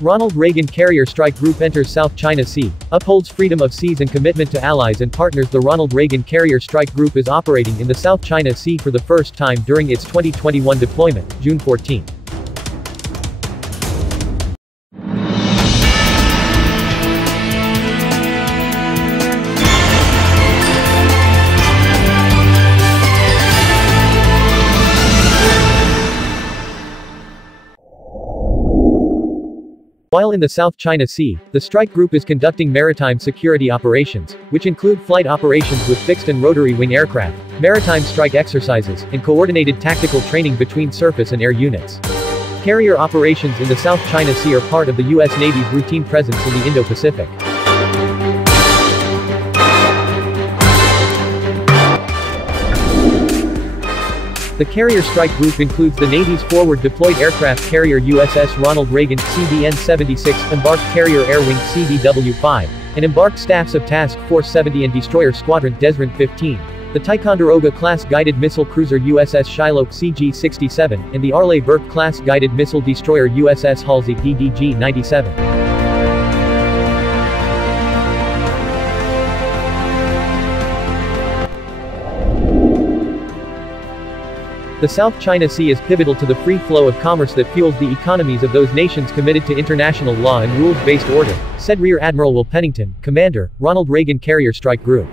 Ronald Reagan Carrier Strike Group enters South China Sea, upholds freedom of seas and commitment to allies and partners. The Ronald Reagan Carrier Strike Group is operating in the South China Sea for the first time during its 2021 deployment, June 14. While in the South China Sea, the strike group is conducting maritime security operations, which include flight operations with fixed and rotary wing aircraft, maritime strike exercises, and coordinated tactical training between surface and air units. Carrier operations in the South China Sea are part of the U.S. Navy's routine presence in the Indo-Pacific. The Carrier Strike Group includes the Navy's forward-deployed aircraft carrier USS Ronald Reagan CVN-76, embarked carrier air wing CVW-5, and embarked staffs of Task Force 70 and Destroyer Squadron DESRON 15, the Ticonderoga-class guided missile cruiser USS Shiloh CG-67, and the Arleigh Burke-class guided missile destroyer USS Halsey DDG-97. The South China Sea is pivotal to the free flow of commerce that fuels the economies of those nations committed to international law and rules-based order, said Rear Admiral Will Pennington, Commander, Ronald Reagan Carrier Strike Group.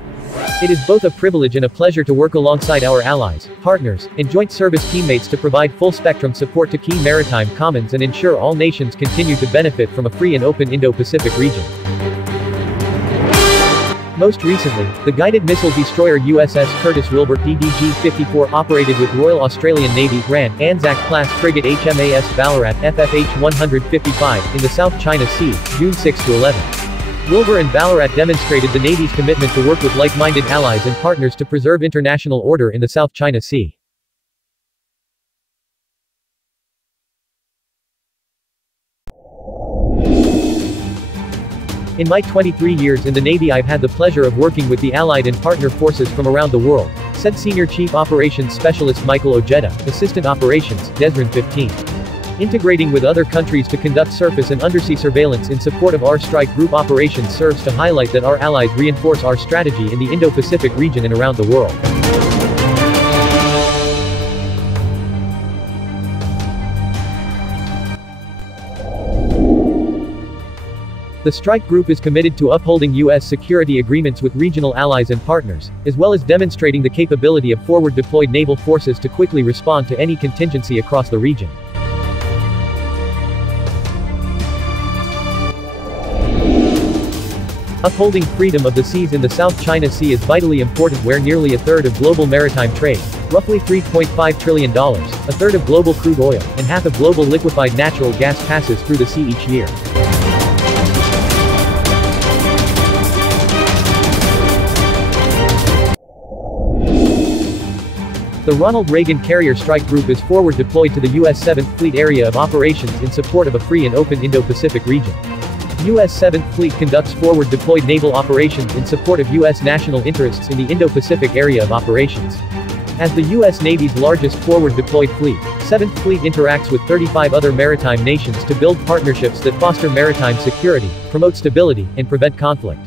It is both a privilege and a pleasure to work alongside our allies, partners, and joint service teammates to provide full-spectrum support to key maritime commons and ensure all nations continue to benefit from a free and open Indo-Pacific region. Most recently, the guided missile destroyer USS Curtis Wilbur DDG-54 operated with Royal Australian Navy Grand Anzac-class frigate HMAS Ballarat FFH-155 in the South China Sea, June 6–11. Wilbur and Ballarat demonstrated the Navy's commitment to work with like-minded allies and partners to preserve international order in the South China Sea. In my 23 years in the Navy, I've had the pleasure of working with the allied and partner forces from around the world, said Senior Chief Operations Specialist Michael Ojeda, Assistant Operations, DESRON 15. Integrating with other countries to conduct surface and undersea surveillance in support of our strike group operations serves to highlight that our allies reinforce our strategy in the Indo-Pacific region and around the world. The strike group is committed to upholding U.S. security agreements with regional allies and partners, as well as demonstrating the capability of forward-deployed naval forces to quickly respond to any contingency across the region. Upholding freedom of the seas in the South China Sea is vitally important where nearly a third of global maritime trade, roughly $3.5 trillion, a third of global crude oil, and half of global liquefied natural gas passes through the sea each year. The Ronald Reagan Carrier Strike Group is forward deployed to the U.S. 7th Fleet area of operations in support of a free and open Indo-Pacific region. U.S. 7th Fleet conducts forward deployed naval operations in support of U.S. national interests in the Indo-Pacific area of operations. As the U.S. Navy's largest forward deployed fleet, 7th Fleet interacts with 35 other maritime nations to build partnerships that foster maritime security, promote stability, and prevent conflict.